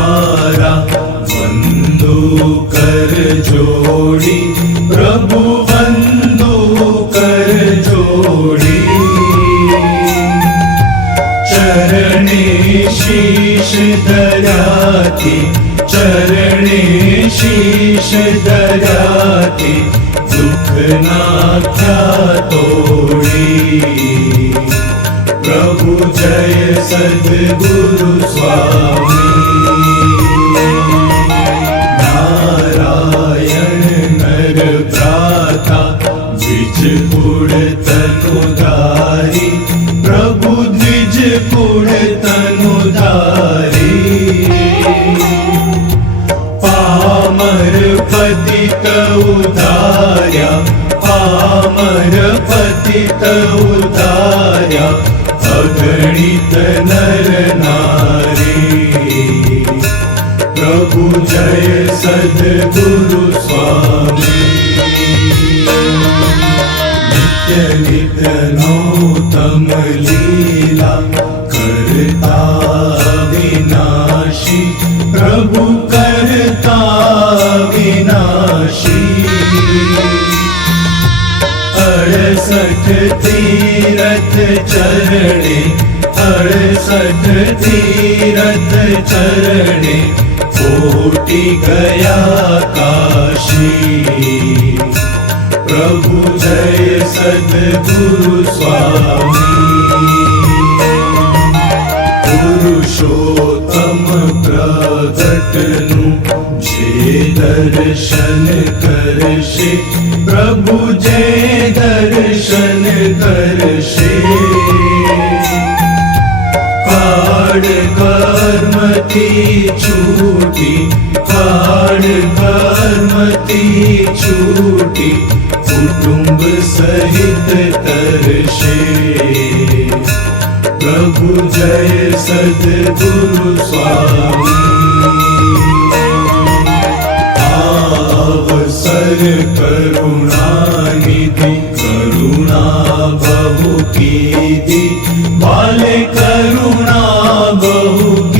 तमारा बंधु कर जोड़ी, प्रभु बंधु कर जोड़ी। चरणे शीश दयाति चरणे शीश दयाति दुख नाख्या तोड़ी। प्रभु जय सद्गुरु स्वामी। पुर तनुधारी पामर पतित उदार्या अगणित नर नारी। प्रभु जय सद्गुरु स्वामी। नित्य नित्य नौतम लीला करता विनाशी प्रभु करता विनाशी अड़सठ तीरथ चरणे अड़सठ तीरथ चरणे कोटि गया काशी पुरुषोत्तम प्रगटनु जे दर्शन करशे। प्रभु जे दर्शन करशे। काड कर्मती छूटी काड कर्मती छूटी कुटुंब सहित तरशे प्रभु जय सद्गुरु स्वामी। अवसर करुणानिधि, करुणा बहु कीधि बाले करुणा बहु कीधि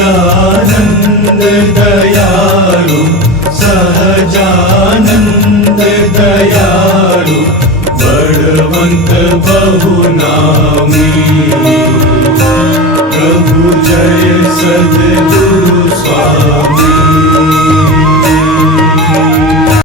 सहजानन्द दयाळु सहजानन्द दयाळु बलवन्त बहुनामी प्रभु जय सद्गुरु।